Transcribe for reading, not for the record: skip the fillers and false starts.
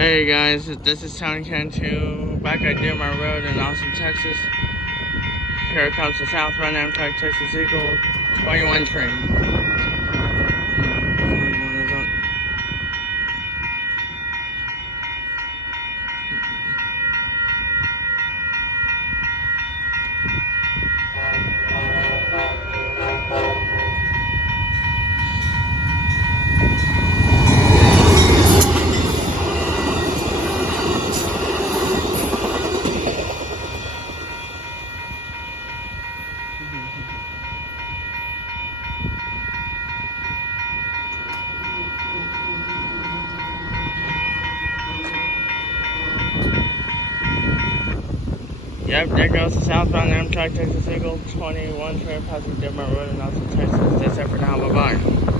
Hey guys, this is Tony Ken 2 back at Dittmar Road in Austin, Texas. Here comes the Southbound Amtrak Texas Eagle 21 train. Yep, there goes the Southbound Amtrak Texas Eagle 21 train passing Dittmar Road in Austin, Texas. That's it for now. Bye-bye.